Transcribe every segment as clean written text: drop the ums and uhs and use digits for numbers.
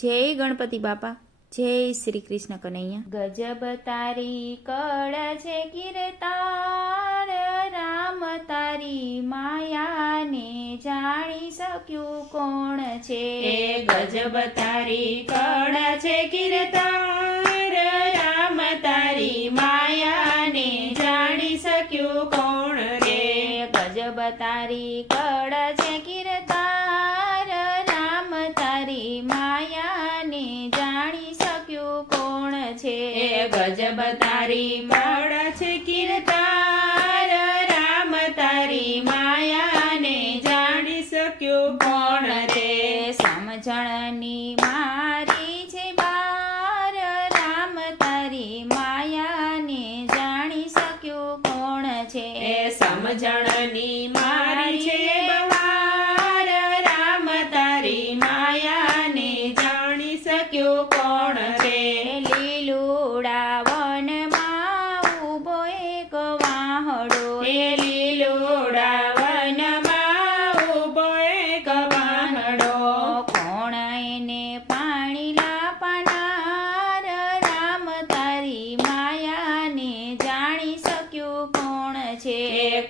જય ગણપતિ બાપા, જય શ્રી કૃષ્ણ કનૈયા। ગજબ તારી કળ છે કીર્તાર, રામ તારી માયાને જાણી શક્યું કોણ છે। ગજબ તારી કળ છે કીર્તાર, રામ તારી માયાને જાણી શક્યું કોણ રે। ગજબ તારી કળ છે કીર્તાર, રામ તારી માયાને જાણી શક્યું કોણ છે। ગજબ તારી કળ છે કીર્તાર, રામ તારી માયાને જાણી શક્યું કોણ રે। સમજણની મારી છે બાર, રામ તારી માયાને જાણી શક્યું કોણ છે। સમજણની મારી છે બહાર, રામ તારી માયાને જાણી શક્યું કોણ રે। લીલુડા વનમાં ઊભો એક વાહડો, લીલુડા વનમાં ઊભો એક વાહડો, કોણ એને પાણી લાપનાર, રામ તારી માયાને જાણી શક્યું કોણ છે।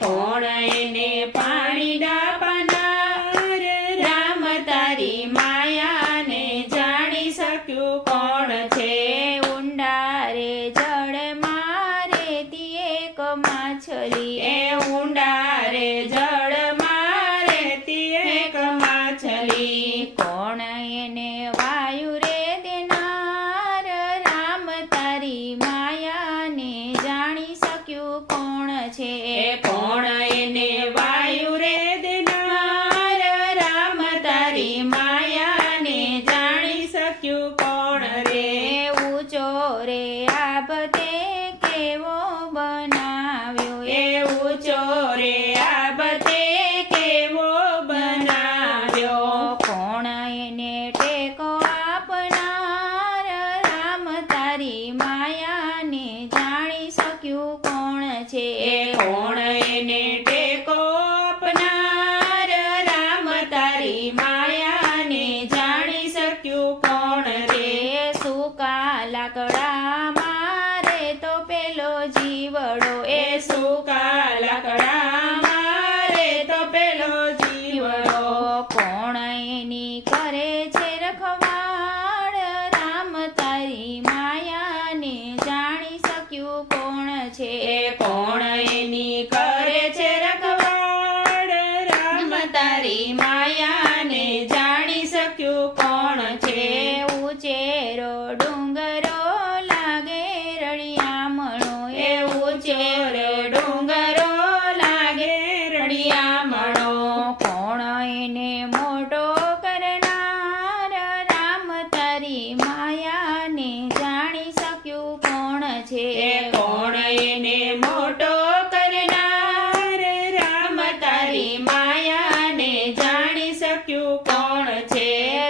કોણ એને પાણી ડાપનાર, રામ તારી માયાને જાણી શક્યું કોણ છે। ઊંડા રે જળ મારેતી એક માછલી, ઊંડા રે જળ મારેતી એક માછલી, કોણ એને વાયુ રે દેનાર, રામ તારી માયાને જાણી શક્યું કોણ છે। કોણ એને વાયુ રે દેનાર, રામ તારી માયાને જાણી શક્યું કોણ રે। ઊંચો રે આભતે કેવો બનાવ્યો, ઊંચો રે આબતે કેવો બનાવ્યો, કોણ એને ટેકો આપનાર, રામ તારી માયાને જાણી શક્યું કોણ છે। કોણ એને ટેકો આપનાર, રામ તારી માયાને જાણી શક્યું કોણ રે। સૂકા લાકડા મારે તો પેલો જીવડો, સૂકા લાકડા મારે તો પેલો જીવડો, કોણ એની કરે છે રખવાડ, રામ તારી માયાને જાણી શક્યું કોણ છે। કોણ એની કરે છે રખવાડ, રામ તારી માયાને જાણી શક્યું કોણ છે। ઉચેરો ડુંગરો લાગે રળિયામણો, ઊંચેરો ડુંગરો લાગે રળિયામણો, કોણ એને મોટો કરનાર, રામ તારી માયાને જાણી શક્યું કોણ છે। કોણ એને મોટો કરનાર, રામ તારી માયાને જાણી શક્યું કોણ છે।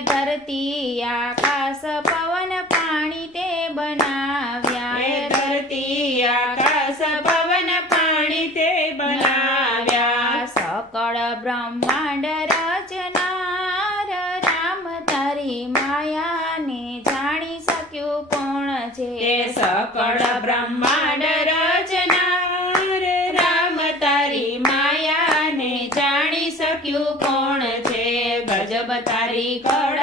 ધરતી આકાશ પવન પાણી તે બનાવ્યા, ધરતી આકાશ પવન પાણી તે બનાવ્યા, સકળ બ્રહ્માંડ રચનાર, રામ તારી માયાને જાણી શક્યું કોણ છે। સકળ બ્રહ્માંડ રચનાર, રામ તારી માયાને જાણી શક્યું કોણ છે। ગજબ તારી કળ